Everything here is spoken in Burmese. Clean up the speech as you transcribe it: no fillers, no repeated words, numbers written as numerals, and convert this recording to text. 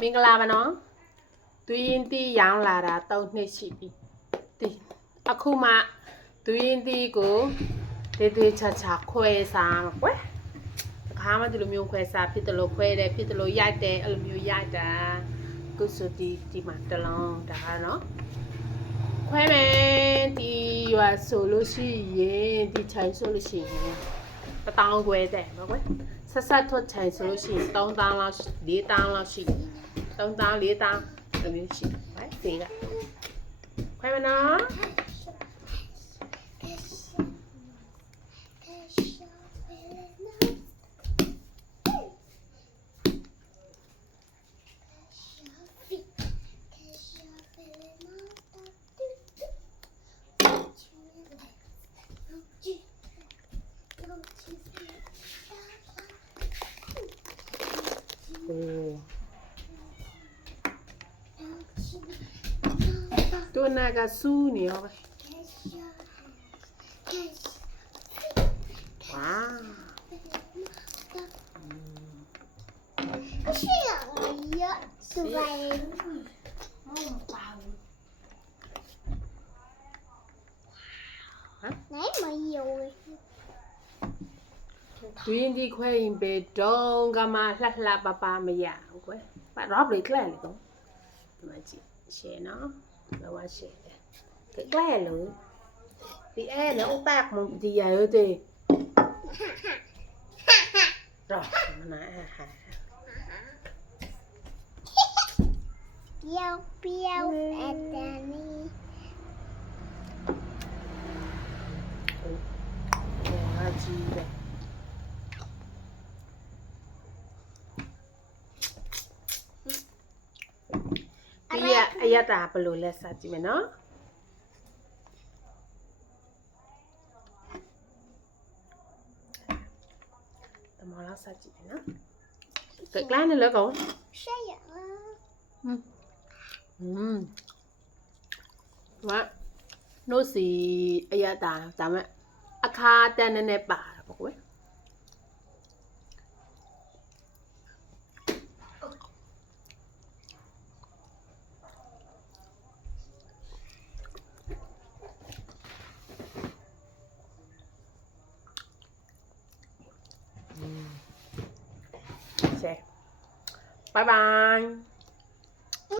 မင်္ဂလာပါနော်သူရင်တီရောင်းလာတာ3နှစ်ရှိပြီဒီအခုမှသူရင်တီကိုတေးချာချာခွဲစားမှာကွယ်တခါမှဒီလိုမျိုးခွဲစားဖြစ်တယ်လို့ခွဲတယ်ဖြစ်တယ်လို့ရိုက်တယ်အဲ့လိုမျိုးရိုက်တာကုစုဒီမှာတလုံးဒါကတော့ခွဲမယ်ဒီရွာဆိုလို့ရှိရင်ဒီချိုင်ဆိုလို့ရှိရင်1000ခွဲတယ်မကွယ်ဆက်ထွက်ချိုင်ဆိုလို့ရှိရင်3000လောက်4000လောက်ရှိ3000 4000လိုမျိုးရှိတယ်ဖေးကခွဲမနော်ตัวน่าก็สู้นี่เอาไปว้าวไม่ใช่อย่างเยอะสบายไหนมาอยู่တွင်းဒီခွဲရင်ပဲတုံးကမှလှလှပပမရဘူးကွယ်ဘာတော့လေကလဲလေတော့ဒီမှာကြည့်ရှယ်နော်လောရှယ်တယ်ကလဲလို့ဒီအဲနော်တากမဒီရရတဲ့တော့မနာဟာเปรี้ยวเปรี้ยวแต่นี่ဟာကြည့်တယ်ဒီအရတာဘလို့လဲစကြည့်မယ်နော်တမောလာစကြည့်မယ်နော်ကကလာနေလောကောใช่อย่างว่าโนสีအရတာဒါမဲ့အခါတန်းနဲ့ပါတာပေါ့ကွယ်拜拜。